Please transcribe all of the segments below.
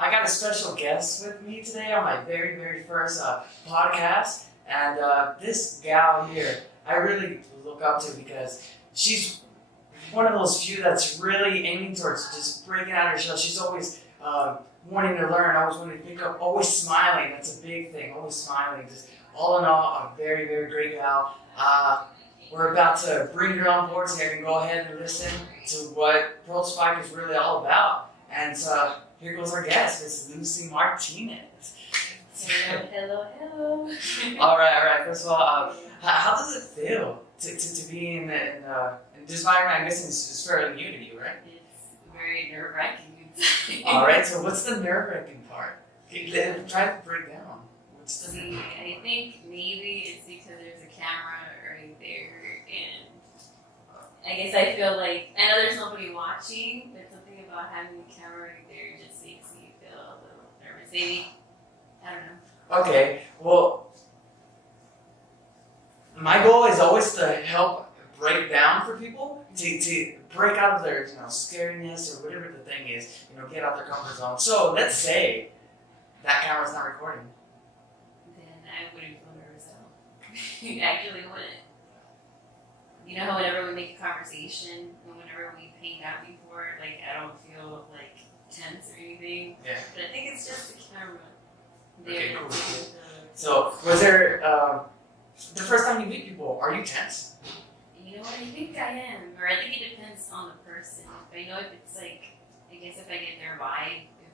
I got a special guest with me today on my very, very first podcast. And this gal here, I really look up to because she's one of those few that's really aiming towards just breaking out of her shell. She's always wanting to learn, always wanting to pick up, always smiling. That's a big thing, always smiling. Just all in all, a very, very great gal. We're about to bring her on board so you can go ahead and listen to what Prospike is really all about. And here goes our guest, Miss Lucy Martinez. Hello. All right. First of all, how does it feel to be in this environment? I guess it's fairly new to you, right? It's very nerve-wracking. All right. So what's the nerve-wracking part? Try to break down. What's the? See, I think maybe it's because there's a camera right there, and I guess I feel like I know there's nobody watching, but something about having a camera right there just makes me feel a little nervous. Maybe. I don't know. Okay, well, my goal is always to help break down for people, to break out of their scariness or whatever the thing is, get out their comfort zone. So let's say that camera's not recording. Then I wouldn't feel nervous at all. You actually wouldn't. You know how whenever we make a conversation, and whenever we've hanged out before, like I don't feel like tense or anything. Yeah. But I think it's just the camera. Okay, cool. So, was there, the first time you meet people, are you tense? You know what, I think I am. Or I think it depends on the person. I know if it's like, I guess if I get their vibe, if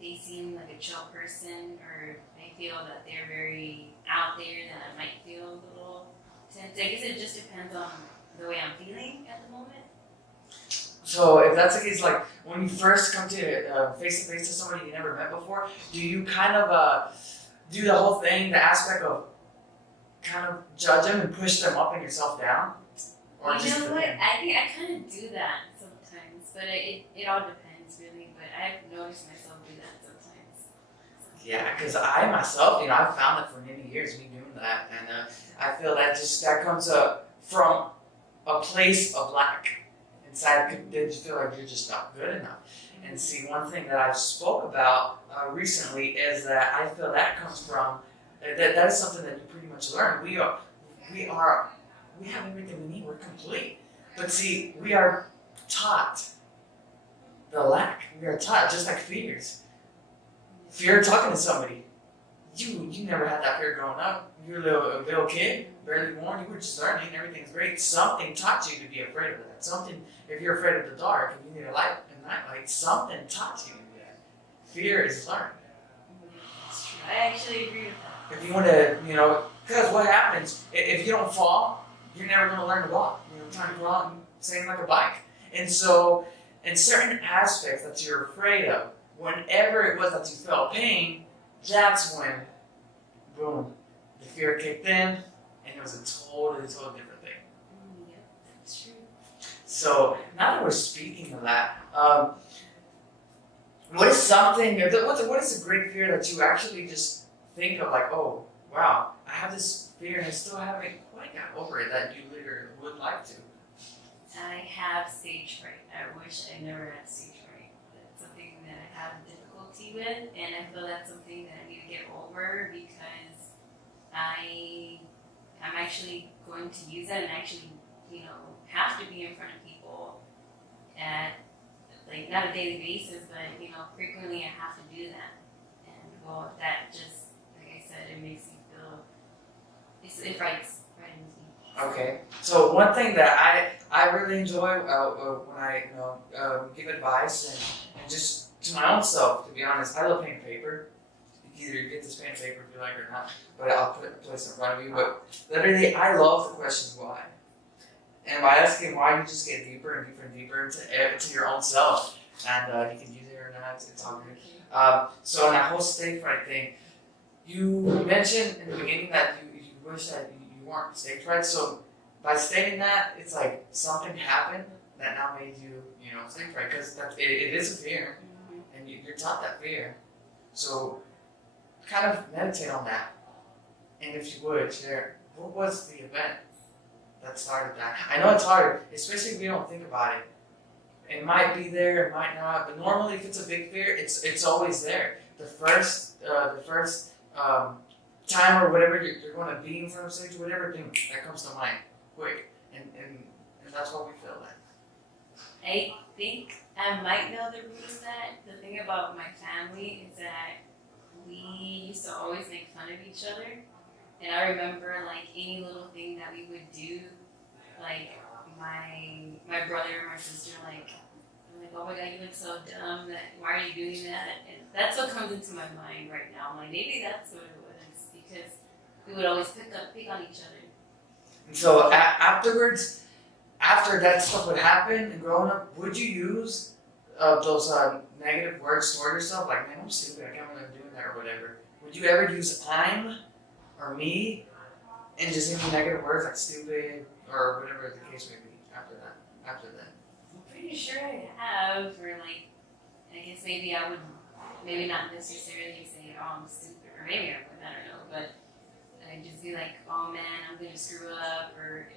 they seem like a chill person, or I feel that they're very out there, then I might feel a little tense. I guess it just depends on the way I'm feeling at the moment. So if that's the case, like when you first come to face-to-face to somebody you never met before, do you kind of do the whole thing, the aspect of kind of judge them and push them up and yourself down? Or you just know what? I think I kind of do that sometimes, but it all depends really. But I've noticed myself do that sometimes. Yeah, because I myself, I've found that for many years me doing that, and I feel that comes from a place of lack. Inside, did you feel like you're just not good enough? And see, one thing that I've spoke about recently is that I feel that comes from that is something that you pretty much learn. We have everything we need. We're complete. But see, we are taught the lack. We are taught just like fears. Fear of talking to somebody. You never had that fear growing up. You were a little kid, barely born. You were just learning. Everything's great. Something taught you to be afraid of that. Something. If you're afraid of the dark and you need a nightlight, something taught you that. Fear is learned. That's true. I actually agree with that. If you want to, because what happens, if you don't fall, you're never going to learn to walk. Trying to go out and sailing like a bike. And so, in certain aspects that you're afraid of, whenever it was that you felt pain, that's when, boom, the fear kicked in, and it was a totally different thing. Yep, that's true. So, now that we're speaking of that, what is a great fear that you actually just think of, like, oh, wow, I have this fear and I still haven't quite got over it, that you literally would like to? I have stage fright. I wish I never had stage fright. That's something that I have difficulty with, and I feel that's something that I need to get over because I'm actually going to use that and actually, have to be in front of people at, like, not a daily basis, but, frequently I have to do that. And, well, that just, like I said, it makes me feel, it frightens me. Okay. So one thing that I really enjoy when I give advice and just to my own self, to be honest, I love pen and paper. You can either get this pen and paper if you like it or not, but I'll put it in place in front of you. But literally, I love the questions why. And by asking why, you just get deeper and deeper and deeper into your own self. And you can use it or not, it's all good. So in that whole stage fright thing, you mentioned in the beginning that you wish that you weren't stage fright. So by stating that, it's like something happened that now made you, stage fright, because it is a fear, and you're taught that fear. So kind of meditate on that, and if you would share, what was the event that started that? I know it's hard, especially if you don't think about it. It might be there, it might not, but normally if it's a big fear, it's always there. The first time or whatever you're going to be in front of stage, whatever thing that comes to mind, quick, and that's what we feel like. I think I might know the root of that. The thing about my family is that we used to always make fun of each other, and I remember like any little thing that we would do, like my brother or my sister, like, I'm like, oh my god, you look so dumb. Why are you doing that? And that's what comes into my mind right now. I'm like, maybe that's what it was, because we would always pick on each other. And so afterwards, after that stuff would happen and growing up, would you use those negative words toward yourself? Like, man, I'm stupid, I can't believe I'm doing that or whatever. Would you ever use I'm or me and just any negative words like stupid or whatever the case may be after that? I'm pretty sure I have, or like, I guess maybe I would, maybe not necessarily say, oh, I'm stupid, or maybe I would, I don't know, but I'd just be like, oh man, I'm gonna screw up, or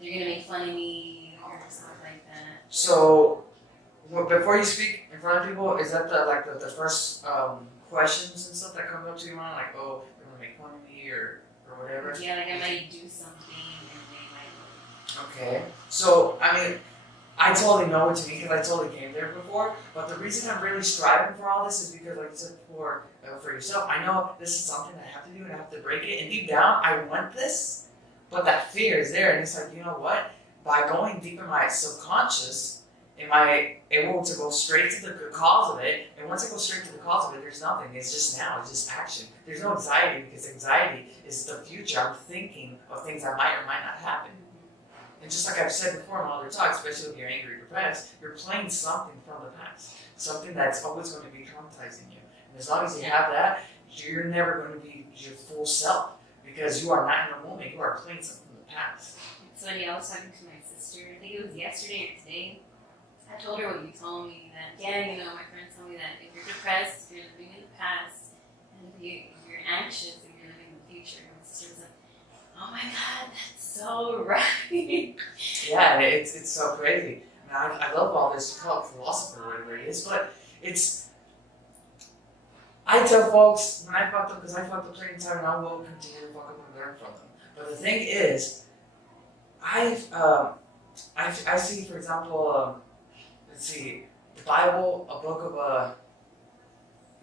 they're gonna make fun of me, or stuff like that. So, before you speak in front of people, is that the first questions and stuff that come up to your mind, like, oh, they're gonna make fun of me, or whatever? Yeah, like I might do something, and they might. Okay, so I mean, I totally know what you mean because I totally came there before. But the reason I'm really striving for all this is because, like you said before, for yourself, I know this is something that I have to do and I have to break it. And deep down, I want this, but that fear is there. And it's like, you know what? By going deep in my subconscious, am I able to go straight to the cause of it? And once I go straight to the cause of it, there's nothing. It's just now. It's just action. There's no anxiety because anxiety is the future. I'm thinking of things that might or might not happen. And just like I've said before in all other talks, especially when you're angry or depressed, you're playing something from the past. Something that's always going to be traumatizing you. And as long as you have that, you're never going to be your full self. Because you are not in the moment. You are playing something from the past. It's funny, I was talking to my sister, I think it was yesterday or today. I told her what you told me, that, yeah, you know, my friend told me that if you're depressed, you're living in the past, and if you're anxious, and you're living in the future. And my sister was like, oh my god, that's so right. Yeah, it's so crazy. And I love all this, call it philosophy or whatever it is, but it's, I tell folks, when I fucked up, because I fucked up plenty of time, and I will continue to fuck up and learn from them. But the thing is, I see, for example, let's see, the Bible, a book of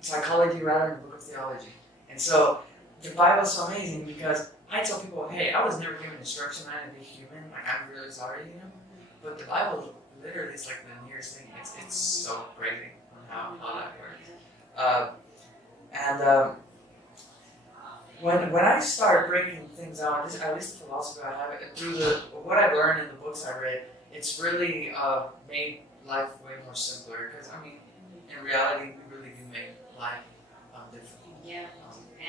psychology rather than a book of theology. And so, the Bible is so amazing because I tell people, hey, I was never given instruction on how to be human, like I'm really sorry, you know? But the Bible literally is like the nearest thing. It's so crazy on how that works. When I start breaking things out, at least the philosophy I have, through what I learned in the books I read, it's really made life way more simpler. Because I mean, in reality, we really do make life different. Yeah,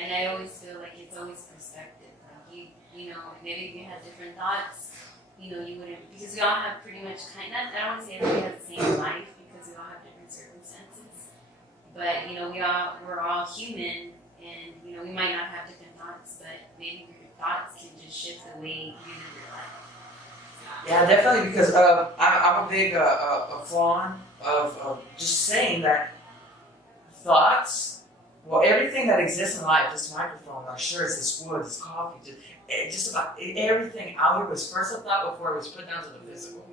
and I always feel like it's always perspective. Like you know, maybe if you had different thoughts, you know, you wouldn't, because we all have pretty much I don't want to say everybody has the same life because we all have different circumstances. But you know, we're all human, and you know, we might not have different thoughts, but maybe your thoughts can just shift the way you live your life. Yeah, definitely, because I'm a big fan of just saying that thoughts, well, everything that exists in life, this microphone, our shirts, this wood, this coffee, just about everything out here was first a thought before it was put down to the physical.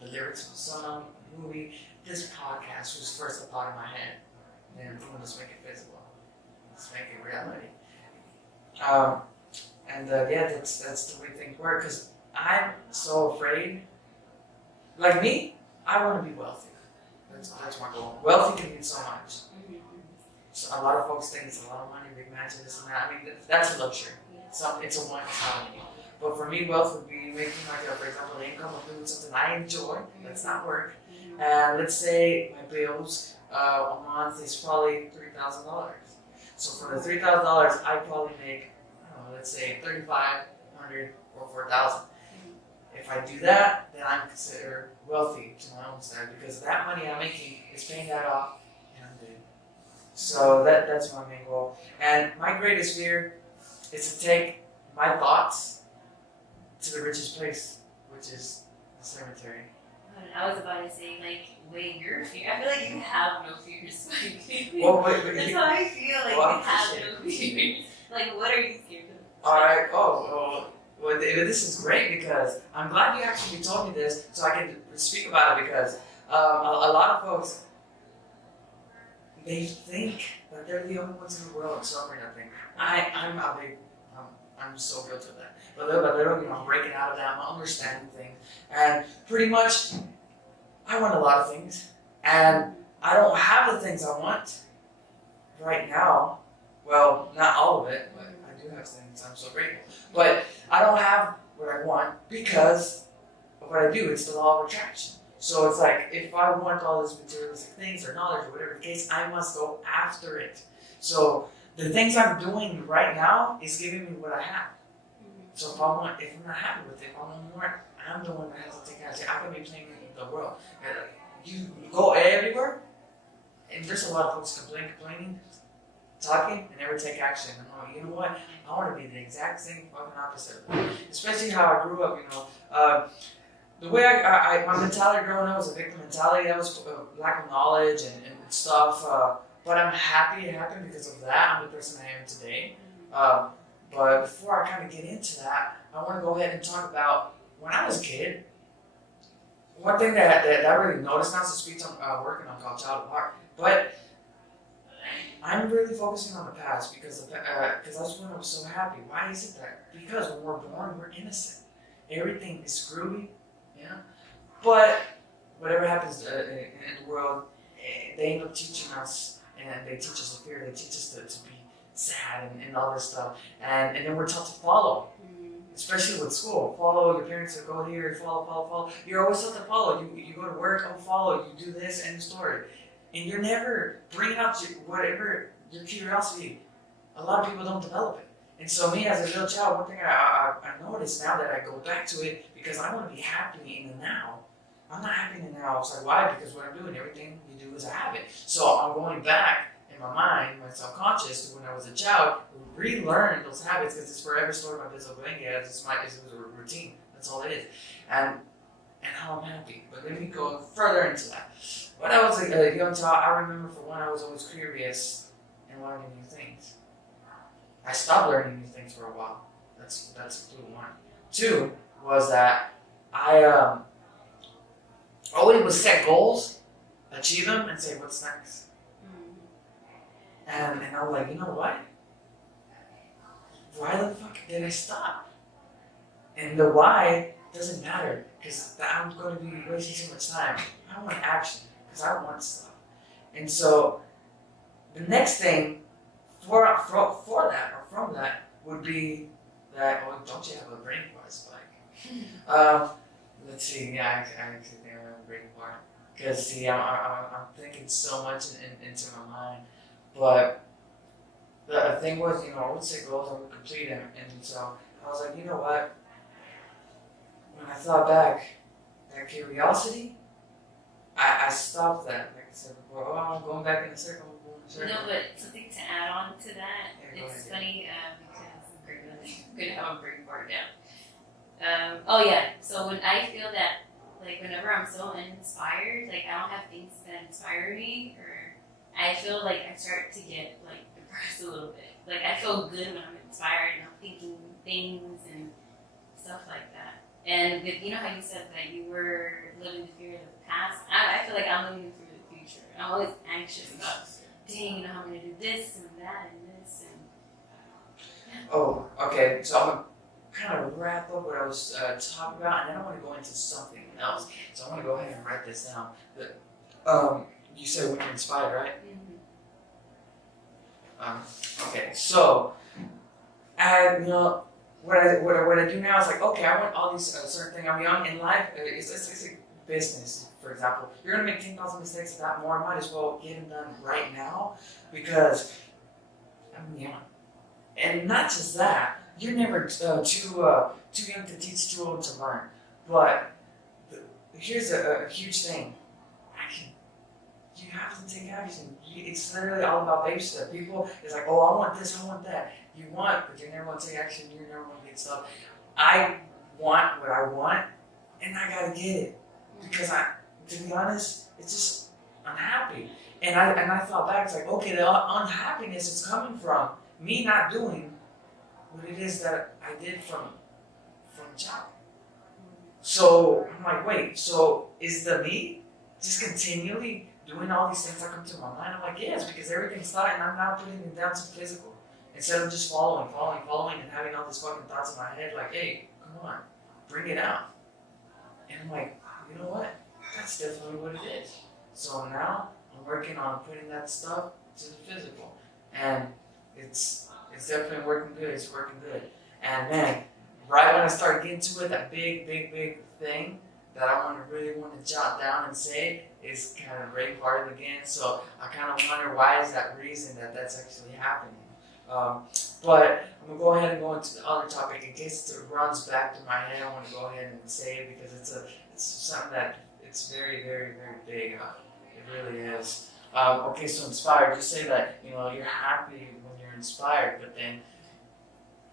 The lyrics of a song, movie, this podcast was first a thought in my head. And then just make it physical. Let's make it reality. Yeah, that's the way things work, because I'm so afraid. Like me, I want to be wealthy. That's my goal. Wealthy can mean so much. So a lot of folks think it's a lot of money, big mansion, this and that. I mean, that's a luxury. It's a want, it's not a need. But for me, wealth would be making, for example, the income of doing something I enjoy. That's not work. And let's say my bills a month is probably $3,000. So for the $3,000, I probably make, let's say $3,500 or $4,000. If I do that, then I'm considered wealthy to my own side because that money I'm making is paying that off, and I'm good. So that's my main goal. And my greatest fear is to take my thoughts to the richest place, which is the cemetery. I was about to say, like, wait, your fear. I feel like you have no fears. Well, That's how I feel. Like, well, you have no fears. Like, what are you scared of? Alright, well, this is great because I'm glad you actually told me this so I can speak about it because a lot of folks, they think that they're the only ones in the world suffering nothing. I'm so guilty of that. But little by little, I'm breaking out of that, I'm understanding things. And pretty much, I want a lot of things. And I don't have the things I want right now. Well, not all of it, but I do have things. I'm so grateful. But I don't have what I want because of what I do. It's the law of attraction. So it's like, if I want all these materialistic things or knowledge or whatever the case, I must go after it. So the things I'm doing right now is giving me what I have. So if I'm not happy with it, if I want more, I'm the one that has to take action. I can be playing in the world. And you go everywhere, and there's a lot of folks complaining, talking, and never take action. And I'm like, you know what? I want to be the exact same fucking opposite of that. Especially how I grew up, the way my mentality growing up was a victim mentality. That was lack of knowledge and stuff. But I'm happy it happened because of that. I'm the person I am today. But before I kind of get into that, I want to go ahead and talk about when I was a kid. One thing that I really noticed, not to speak I'm working on called childhood heart, but I'm really focusing on the past because that's when I was so happy. Why is it that? Because when we're born, we're innocent. Everything is screwy, yeah. But whatever happens in the world, they end up teaching us, and they teach us the fear. They teach us to be sad and all this stuff, and then we're taught to follow. Especially with school, follow your parents that go here, follow. You're always taught to follow. You go to work, follow. You do this, end story. And you're never bringing up whatever your curiosity. A lot of people don't develop it. And so me as a little child, one thing I noticed now that I go back to it, because I want to be happy in the now. I'm not happy in the now. It's like, why? Because what I'm doing, everything you do is a habit. So I'm going back in my mind, my subconscious, to when I was a child, relearn those habits because it's forever stored in my physical brain. Yeah, it was a routine. That's all it is. And how I'm happy. But let me go further into that. When I was a young child, I remember for one, I was always curious and learning new things. I stopped learning new things for a while. That's clue one. Two was that I always would set goals, achieve them, and say, what's next? And I was like, you know what? Why the fuck did I stop? And the why doesn't matter because I'm going to be wasting so much time. I want action because I want stuff. And so the next thing for that or from that would be that, oh, don't you have a brain part, Spike? Let's see, yeah, I actually think I have a brain part. Because, see, I'm thinking so much into my mind. But the thing was, I would set goals, I would complete them, and so I was like, you know what? When I thought back, that curiosity, I stopped that. Like I said before, I'm going back in a circle. No, but something to add on to that, it's funny because I'm going to have a brain fart now. So when I feel that, like, whenever I'm so uninspired, like, I don't have things that inspire me, or I feel like I start to get, like, depressed a little bit. Like, I feel good when I'm inspired and I'm thinking things and stuff like that. And with, how you said that you were living the fear of the past, I feel like I'm living through the future. I'm always anxious about, dang, how I'm going to do this and that and this. And Oh, okay. So I'm going to kind of wrap up what I was talking about, and then I want to go into something else. So I want to go ahead and write this down. You said when you're inspired, right? Okay, so, what I do now is like, okay, I want all these certain things. I'm young in life. It's a business, for example. You're gonna make 10,000 mistakes, if not more. I might as well get them done right now because I'm young. And not just that, you're never too young to teach, too old to learn. But here's a huge thing. Action. You have to take action. It's literally all about baby stuff. People, it's like, oh, I want this, I want that. You want, but you never want to take action. You never want to get stuff. I want what I want, and I gotta get it. because to be honest, it's just unhappy. And I thought back, it's like, okay, the unhappiness is coming from me not doing what it is that I did from child. So I'm like, wait, so is the me just continually doing all these things that come to my mind? I'm like, yes, because everything's thought, and I'm now putting it down to physical. Instead of just following, and having all these fucking thoughts in my head, like, hey, come on, bring it out. And I'm like, you know what? That's definitely what it is. So now I'm working on putting that stuff to the physical. And it's definitely working good. It's working good. And man, right when I start getting to it, that big thing that I really want to jot down and say is kind of break-hearted again. So I kind of wonder, why is that reason that that's actually happening? But I'm going to go ahead and go into the other topic. In case it runs back to my head, I want to go ahead and say it because it's something that it's very, very, very big. It really is. Okay, so inspired. You say that, you're happy when you're inspired, but then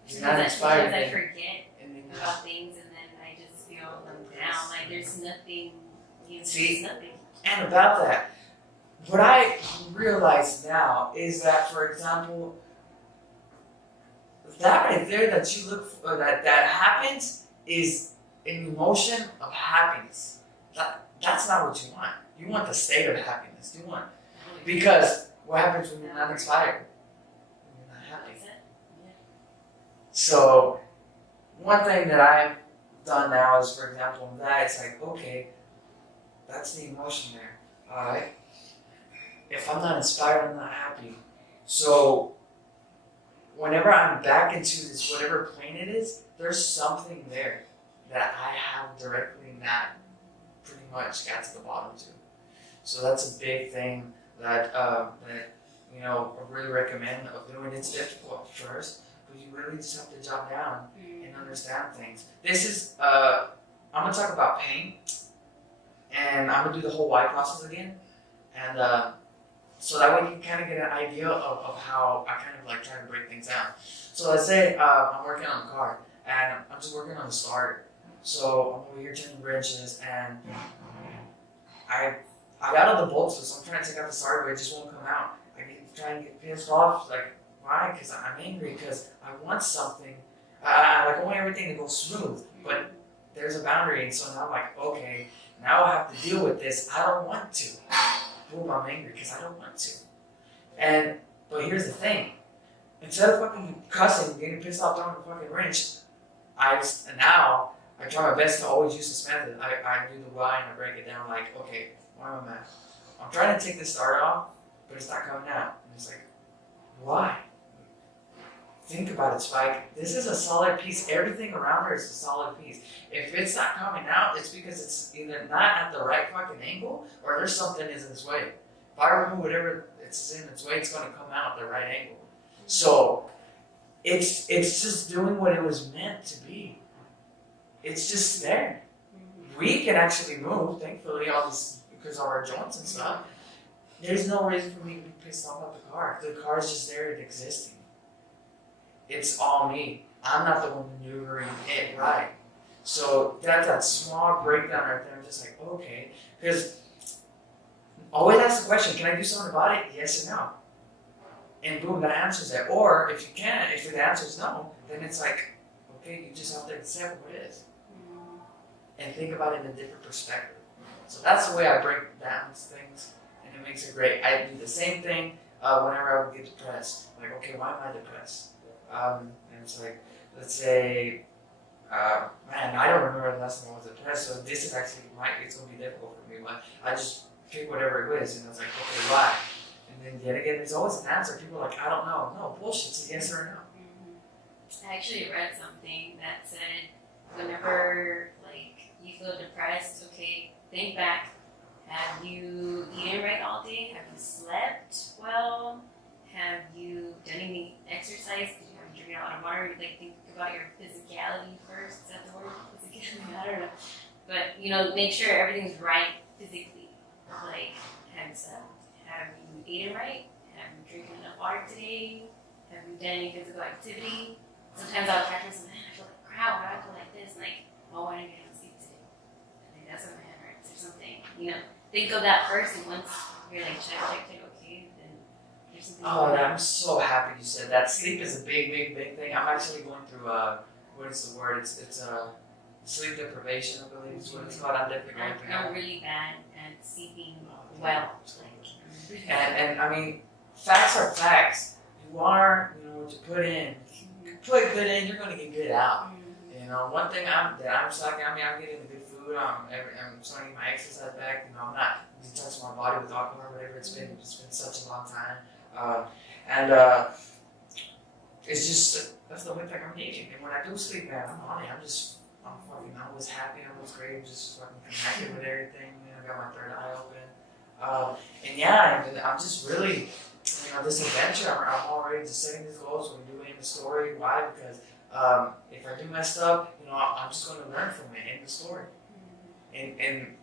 you're not inspired. Because I forget about things and then I just feel them down. Like there's nothing. See? There's nothing. And about that, what I realize now is that, for example, that right there that you look for, that happens is an emotion of happiness. That's not what you want. You want the state of happiness. You want, because what happens when you're not inspired? When you're not happy. So one thing that I've done now is, for example, that it's like, okay, that's the emotion there. Alright? If I'm not inspired, I'm not happy. So whenever I'm back into this whatever plane it is, there's something there that I have directly not pretty much got to the bottom to. So that's a big thing that I really recommend of doing. It's difficult at first, but you really just have to jot down and understand things. This is I'm gonna talk about pain, and I'm gonna do the whole why process again, and so that way you can kind of get an idea of how I kind of like try to break things down. So let's say I'm working on the car, and I'm just working on the starter. So I'm over here turning wrenches, and I got all the bolts, so I'm trying to take out the starter, but it just won't come out. I try and get pissed off, like, why? Because I'm angry, because I want something. I want everything to go smooth, but there's a boundary, and so now I'm like, okay, now I have to deal with this. I don't want to. Boom, I'm angry because I don't want to. But here's the thing. Instead of fucking cussing and getting pissed off throwing the fucking wrench, I try my best to always use this method. I do the why and I break it down like, okay, why am I mad? I'm trying to take the starter off, but it's not coming out. And it's like, why? Think about it, Spike. This is a solid piece. Everything around her is a solid piece. If it's not coming out, it's because it's either not at the right fucking angle or there's something is in its way. If I remove whatever it's in its way, it's going to come out at the right angle. So it's just doing what it was meant to be. It's just there. We can actually move, thankfully, all this because of our joints and stuff. There's no reason for me to be pissed off at the car. The car is just there, existing. It's all me. I'm not the one maneuvering it right. So that's that small breakdown right there. I'm just like, okay. Because always ask the question, can I do something about it? Yes or no. And boom, that answers it. Or if you can't, if the answer is no, then it's like, okay, you just have to accept what it is. And think about it in a different perspective. So that's the way I break down things, and it makes it great. I do the same thing whenever I would get depressed. Like, okay, why am I depressed? And it's like, let's say, man, I don't remember the last time I was depressed, so this is actually, it's going to be difficult for me, but I just pick whatever it is, and it's like, okay, why? And then yet again, there's always an answer. People are like, I don't know. No, bullshit, it's a yes or a no. I actually read something that said, whenever, you feel depressed, okay, think back. Have you eaten right all day? Have you slept well? Have you done any exercise? Did you have drinking a lot of water? Think about your physicality first. Is that the word? Physicality? I don't know. But, make sure everything's right physically. Have you slept? Have you eaten right? Have you drinking enough water today? Have you done any physical activity? Sometimes I'll catch myself, man, I feel like crap. Why do I feel like this? Why didn't I get enough sleep today? That's what my head hurts or think of that person once you're like, check, okay, then there's something. Oh, I'm so happy you said that. Sleep is a big thing. I'm actually going through, what is the word? It's sleep deprivation, I believe is what it's called. I'm definitely going through that. I'm really bad at sleeping well. And I mean, facts are facts. You are, what you put in. Put good in, you're going to get good out. One thing I'm slacking. I'm getting the good food. I'm starting to get my exercise back. I'm not detoxing my body with alcohol or whatever. It's been such a long time. It's just that's the only thing I'm needing. And when I do sleep, man, I'm on it. I'm always happy. I'm always great. I'm just fucking connected with everything. I got my third eye open. I'm just really, this adventure. I'm already just setting these goals. We're doing the story. Why? Because if I do mess up, I'm just going to learn from it in the story. And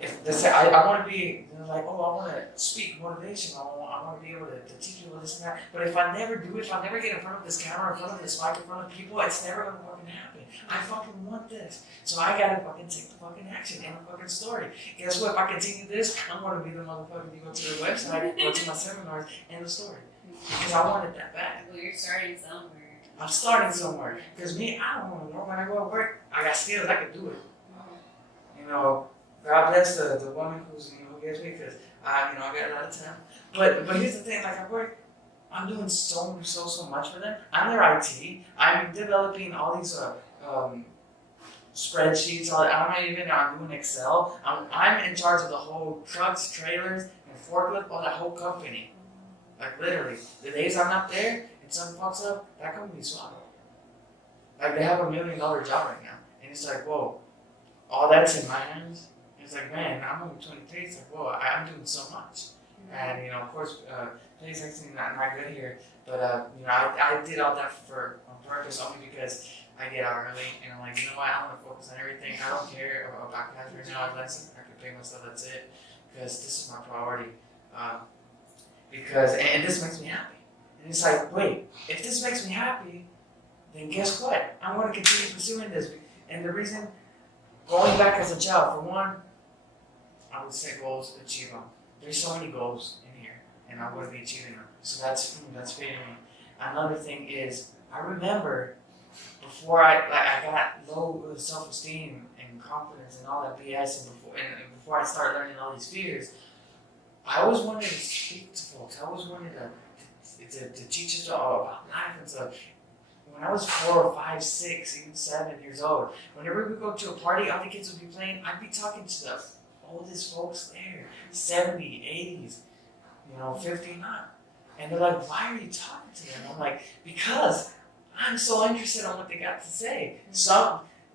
if they say I want to be, I want to speak motivation. I want to be able to teach people this and that. But if I never do it, if I never get in front of this camera, in front of this mic, in front of people, it's never going to fucking happen. I fucking want this. So I got to fucking take the fucking action in the fucking story. Guess what? If I continue this, I'm going to be the motherfucker to go to the website, go to my seminars, and the story. Because I want it that bad. Well, you're starting somewhere. I'm starting somewhere. Because I don't want to know when I go to work. I got skills. I can do it. God bless the woman who gets me because I got a lot of time. But here's the thing, like at work, I'm doing so much for them. I'm their IT. I'm developing all these spreadsheets. I'm doing Excel. I'm in charge of the whole trucks, trailers, and forklift of that whole company. Like literally, the days I'm not there and something fucks up, that company's swallowed. Like they have $1 million job right now, and it's like, whoa, all that's in my hands. It's like, man, I'm only 23. It's like, whoa, I'm doing so much. And, of course, things actually not good here. But, I did all that on purpose only because I get out early. And I'm like, what? I want to focus on everything. I don't care about cash right now. I can pay myself, that's it. Because this is my priority. And this makes me happy. And it's like, wait, if this makes me happy, then guess what? I'm going to continue pursuing this. And the reason, going back as a child, for one, I would set goals, achieve them. There's so many goals in here, and I want to be achieving them. So that's fitting me. Another thing is, I remember before I got low self-esteem and confidence and all that BS, and before I started learning all these fears, I always wanted to speak to folks. I always wanted to teach us all about life and stuff. When I was 4 or 5, 6, even 7 years old, whenever we would go to a party, all the kids would be playing, I'd be talking to the oldest folks there, 70s, 80s, 50, not. And they're like, why are you talking to them? I'm like, because I'm so interested in what they got to say.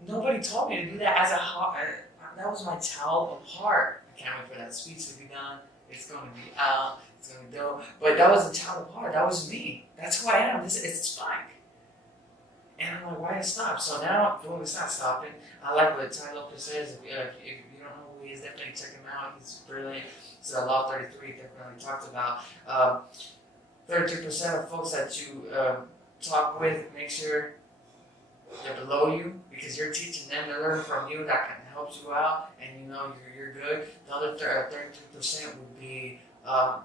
Nobody told me to do that as a heart. That was my child of heart. I can't wait for that speech to be done. It's going to be out. It's going to be dope. But that was the child of heart. That was me. That's who I am. It's Spike. And I'm like, why did it stop? So now, it's not stopping. I like what Ty Lopez says. If you don't know who he is, definitely check him out. He's brilliant. So Law 33 definitely talks about 33% of folks that you talk with, make sure they're below you because you're teaching them to learn from you. That can help you out, and you're good. The other 33% would be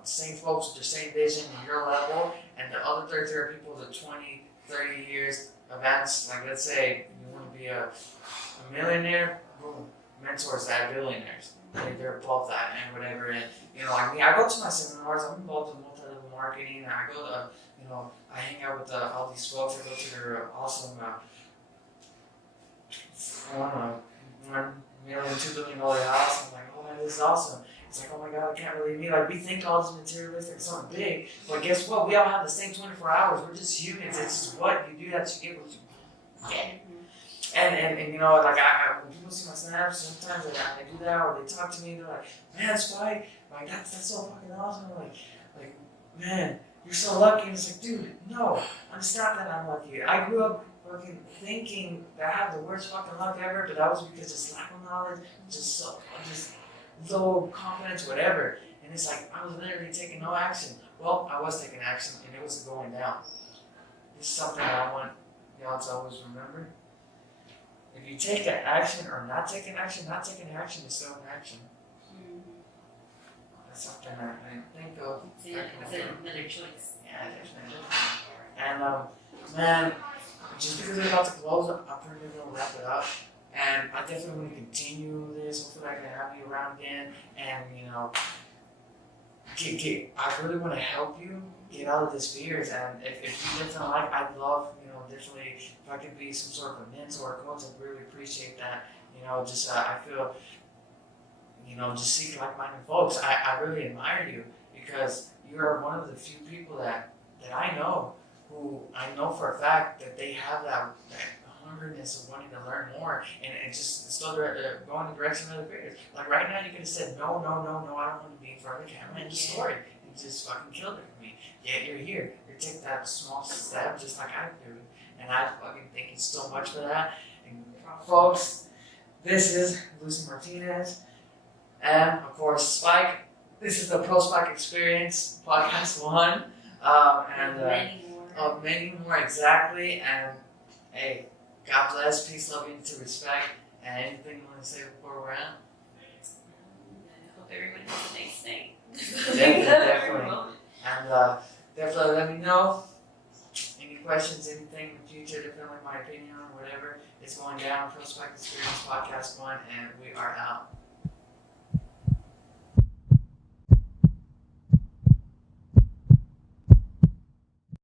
same folks with the same vision and your level, and the other 33 are people with 20, 30 years advanced. Like let's say you want to be a millionaire, boom, mentors that billionaires. They're above that and whatever. And like me, I go to my seminars. I'm involved in multi-level marketing. And I go to, I hang out with all these folks. I go to their awesome $1 million, $2 billion house. I'm like, oh man, this is awesome. It's like, oh my God, I can't believe me. Like we think all this materialistic, something big, but guess what? We all have the same 24 hours. We're just humans. It's just what you do that you get what you get. And like when people see my snaps, sometimes I do that, or they talk to me, they're like, man, Spike, like that's so fucking awesome. Like, man, you're so lucky. And it's like, dude, no, it's not that I'm lucky. I grew up fucking thinking that I have the worst fucking luck ever, but that was because just lack of knowledge, just low confidence, whatever. And it's like I was literally taking no action. Well, I was taking action, and it was going down. This is something that I want y'all to always remember. If you take an action or not taking action is still an action. something I think of. It's another choice. Yeah, definitely. And man, just because we're about to close, I'm pretty gonna wrap it up. And I definitely want to continue this. Hopefully, I can have you around again. And I really want to help you get out of these fears. And if you definitely like, I'd love, definitely if I could be some sort of a mentor or coach, I'd really appreciate that. Just I feel, just seeking like-minded folks. I really admire you because you are one of the few people that I know who I know for a fact that they have that hungerness of wanting to learn more and just still going the direction of the fears. Like right now, you could have said, no, I don't want to be in front of the camera and the story. You just fucking killed it for me. Yet you're here. You take that small step just like I'm doing. And I fucking thank you so much for that. And folks, this is Lucy Martinez. And of course, Spike. This is the Prospike Experience Podcast 1. Many more, exactly. And hey, God bless, peace, love, unity, respect. And anything you want to say before we're out? I hope everyone has a nice night. Definitely. And definitely let me know any questions, anything in the future, definitely my opinion or whatever. It's going down, Prospike Experience Podcast 1, and we are out.